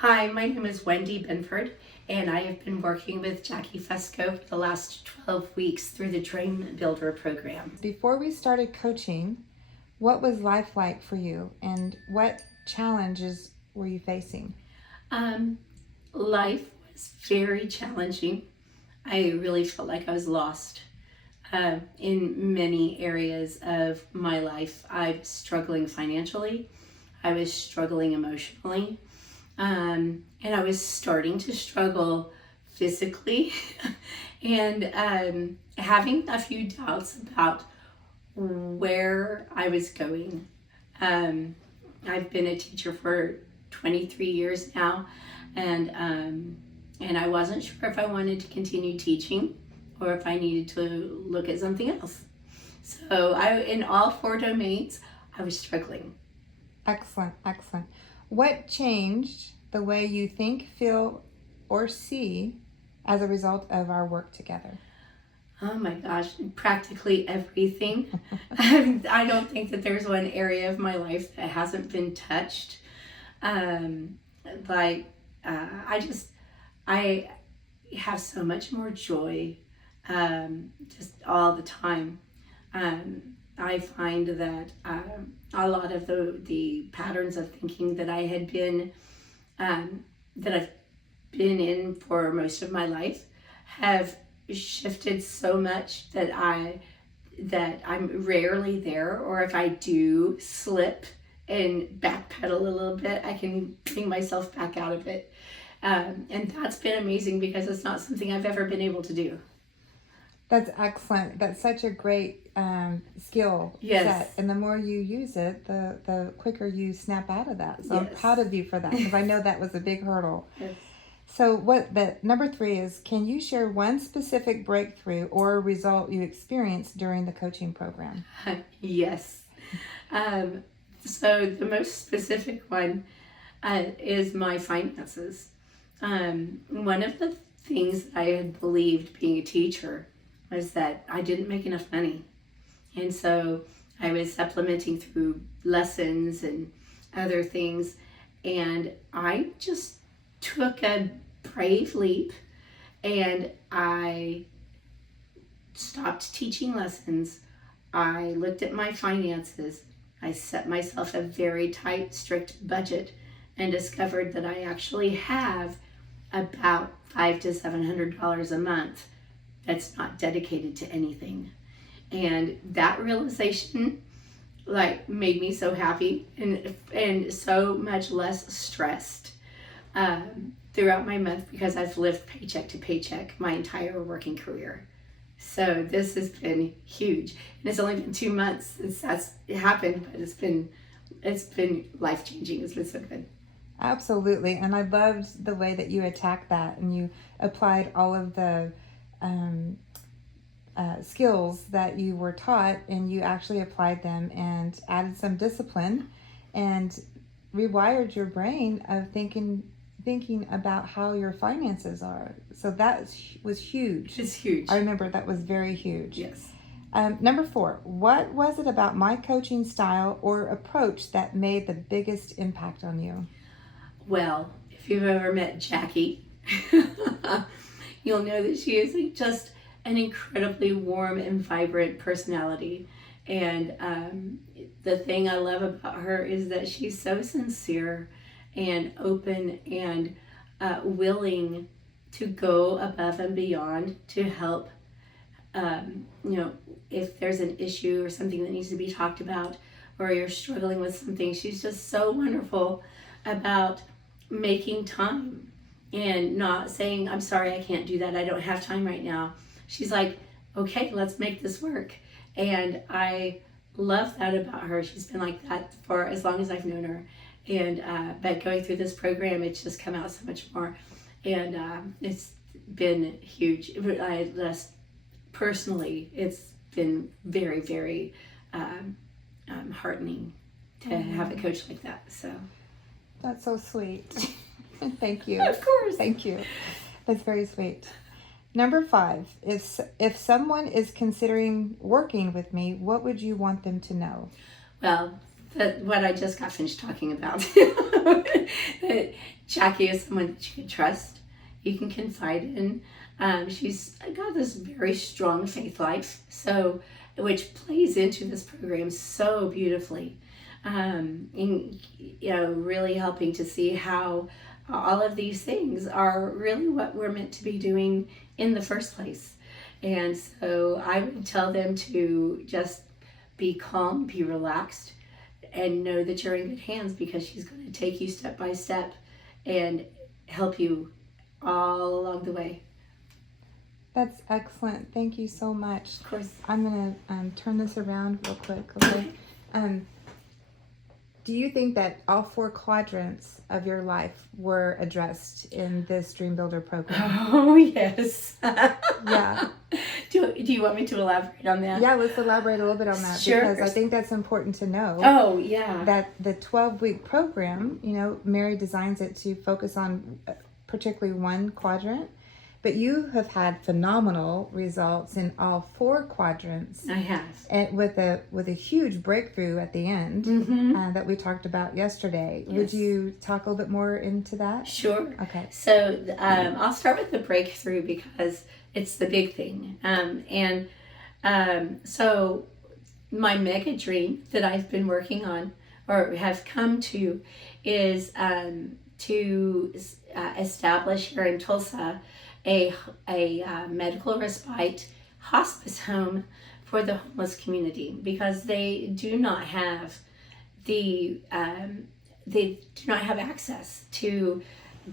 Hi, my name is Wendy Benford, and I have been working with Jackie Fusco for the last 12 weeks through the Dream Builder program. Before we started coaching, what was life like for you and what challenges were you facing? Um, Life was very challenging. I really felt like I was lost in many areas of my life. I was struggling financially, I was struggling emotionally, and I was starting to struggle physically and having a few doubts about where I was going. Um, I've been a teacher for 23 years now, and I wasn't sure if I wanted to continue teaching or if I needed to look at something else. So in all four domains, I was struggling. Excellent, excellent. What changed the way you think, feel, or see as a result of our work together? Oh my gosh, practically everything. I don't think that there's one area of my life that hasn't been touched. Um, like, I have so much more joy just all the time. I find that a lot of the patterns of thinking that I had been, that I've been in for most of my life have shifted so much that I'm rarely there, or if I do slip and backpedal a little bit, I can bring myself back out of it. And that's been amazing because it's not something I've ever been able to do. That's excellent. That's such a great skill Yes. set. And the more you use it, the quicker you snap out of that. So Yes. I'm proud of you for that because I know that was a big hurdle. Yes. So number 3 is, can you share one specific breakthrough or result you experienced during the coaching program? Yes. So the most specific one is my finances. One of the things that I had believed being a teacher was that I didn't make enough money. And so I was supplementing through lessons and other things. And I just took a brave leap and I stopped teaching lessons. I looked at my finances. I set myself a very tight, strict budget and discovered that I actually have about $500 to $700 a month that's not dedicated to anything. And that realization made me so happy and so much less stressed throughout my month because I've lived paycheck to paycheck my entire working career. So this has been huge, and it's only been 2 months since that's happened, but it's been life-changing. It's been so good. Absolutely. And I loved the way that you attacked that and you applied all of the skills that you were taught, and you actually applied them and added some discipline and rewired your brain of thinking about how your finances are. So that was huge. It's huge. I remember that was very huge. Yes. Number 4, what was it about my coaching style or approach that made the biggest impact on you? Well, if you've ever met Jackie, you'll know that she is just an incredibly warm and vibrant personality. And the thing I love about her is that she's so sincere and open and willing to go above and beyond to help. If there's an issue or something that needs to be talked about, or you're struggling with something, she's just so wonderful about making time and not saying, I'm sorry, I can't do that. I don't have time right now. She's like, okay, let's make this work. And I love that about her. She's been like that for as long as I've known her. And but going through this program, it's just come out so much more. And it's been huge. I just personally, it's been very, very heartening to have a coach like that. So that's so sweet. Thank you. Of course. Thank you. That's very sweet. Number 5, if someone is considering working with me, what would you want them to know? Well, what I just got finished talking about. That Jackie is someone that you can trust, you can confide in. She's got this very strong faith life, so which plays into this program so beautifully. And, really helping to see how all of these things are really what we're meant to be doing in the first place. And so I would tell them to just be calm, be relaxed, and know that you're in good hands, because she's going to take you step by step and help you all along the way. That's excellent. Thank you so much. Of course. I'm going to turn this around real quick. Okay. Do you think that all 4 quadrants of your life were addressed in this Dream Builder program? Oh, yes. Yeah. Do you want me to elaborate on that? Yeah, let's elaborate a little bit on that. Sure. Because I think that's important to know. Oh, yeah. That the 12-week program, Mary designs it to focus on particularly one quadrant. But you have had phenomenal results in all 4 quadrants. I have. And with a huge breakthrough at the end that we talked about yesterday. Yes. Would you talk a little bit more into that? Sure. Okay. So I'll start with the breakthrough because it's the big thing. So my mega dream that I've been working on or have come to is to establish here in Tulsa a medical respite hospice home for the homeless community, because they do not have access to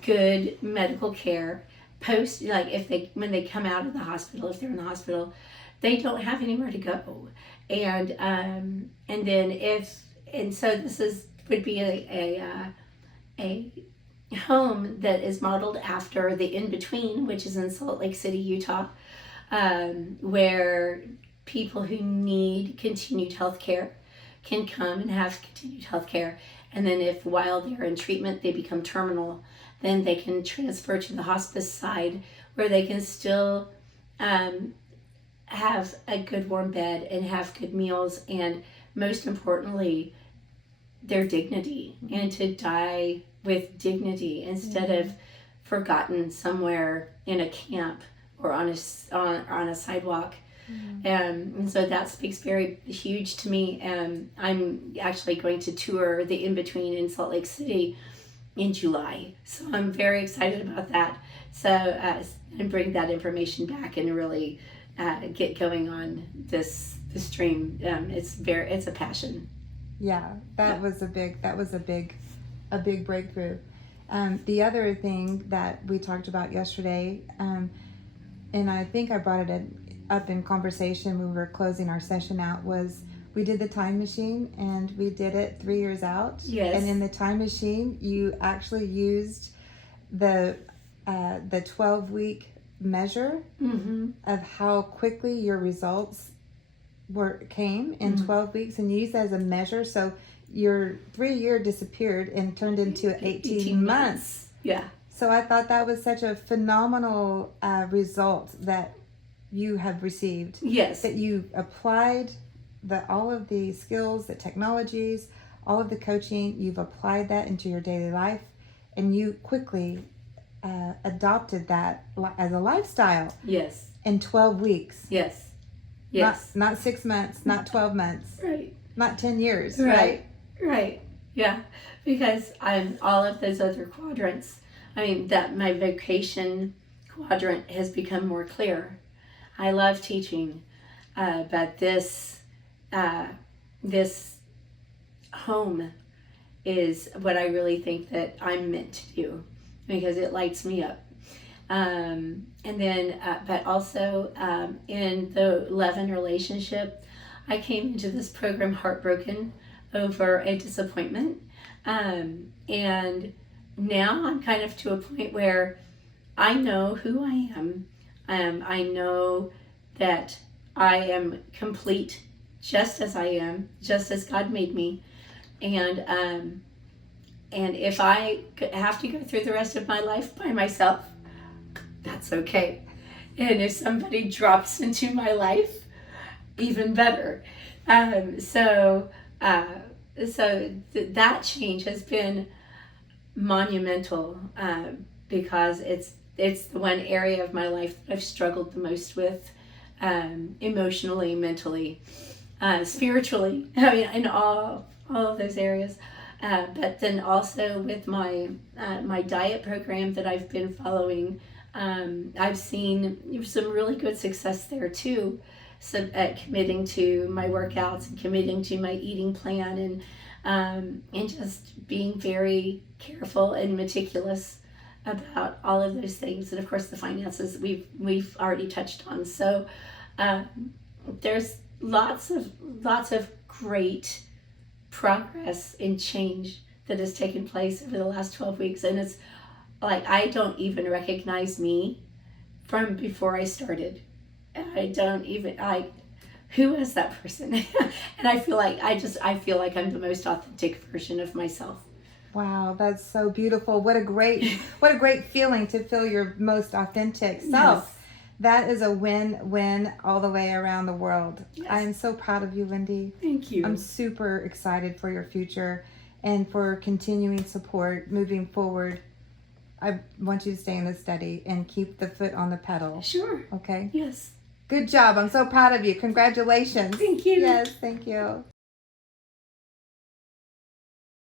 good medical care when they come out of the hospital. If they're in the hospital, they don't have anywhere to go, and so this would be a home that is modeled after the In-Between, which is in Salt Lake City, Utah, where people who need continued health care can come and have continued health care. And then if while they're in treatment they become terminal, then they can transfer to the hospice side, where they can still have a good warm bed and have good meals, and most importantly, their dignity, and to die with dignity instead of forgotten somewhere in a camp or on a sidewalk. And so that speaks very huge to me. I'm actually going to tour the In-Between in Salt Lake City in July, so I'm very excited about that. So and bring that information back and really get going on this dream. It's a passion. Yeah, that was a big breakthrough. The other thing that we talked about yesterday, and I think I brought it up in conversation when we were closing our session out, was we did the time machine, and we did it 3 years out. Yes. And in the time machine, you actually used the 12-week measure of how quickly your results came in 12 weeks, and you used that as a measure. So your 3-year disappeared and turned into 18 months. Yeah. So I thought that was such a phenomenal result that you have received. Yes. That you applied all of the skills, the technologies, all of the coaching, you've applied that into your daily life, and you quickly adopted that as a lifestyle. Yes. In 12 weeks. Yes. Yes. Not 6 months, not 12 months. Right. Not 10 years. Right. Right. Yeah. Because all of those other quadrants, that my vocation quadrant has become more clear. I love teaching, but this home is what I really think that I'm meant to do, because it lights me up. But also in the love-and relationship, I came into this program heartbroken over a disappointment. And now I'm kind of to a point where I know who I am. I know that I am complete just as I am, just as God made me. And if I have to go through the rest of my life by myself, that's okay. And if somebody drops into my life, even better. that change has been monumental, because it's the one area of my life that I've struggled the most with, emotionally, mentally, spiritually. I mean, in all of those areas. But then also with my diet program that I've been following, I've seen some really good success there too. So committing to my workouts and committing to my eating plan, and just being very careful and meticulous about all of those things. And of course the finances we've already touched on. So there's lots of great progress and change that has taken place over the last 12 weeks, and it's like I don't even recognize me from before I started. I don't even who is that person? And I feel like I'm the most authentic version of myself. Wow, that's so beautiful. What a great feeling to feel your most authentic self. Yes. That is a win-win all the way around the world. Yes. I am so proud of you, Wendy. Thank you. I'm super excited for your future and for continuing support moving forward. I want you to stay in the study and keep the foot on the pedal. Sure. Okay? Yes. Good job. I'm so proud of you. Congratulations. Thank you. Yes, thank you.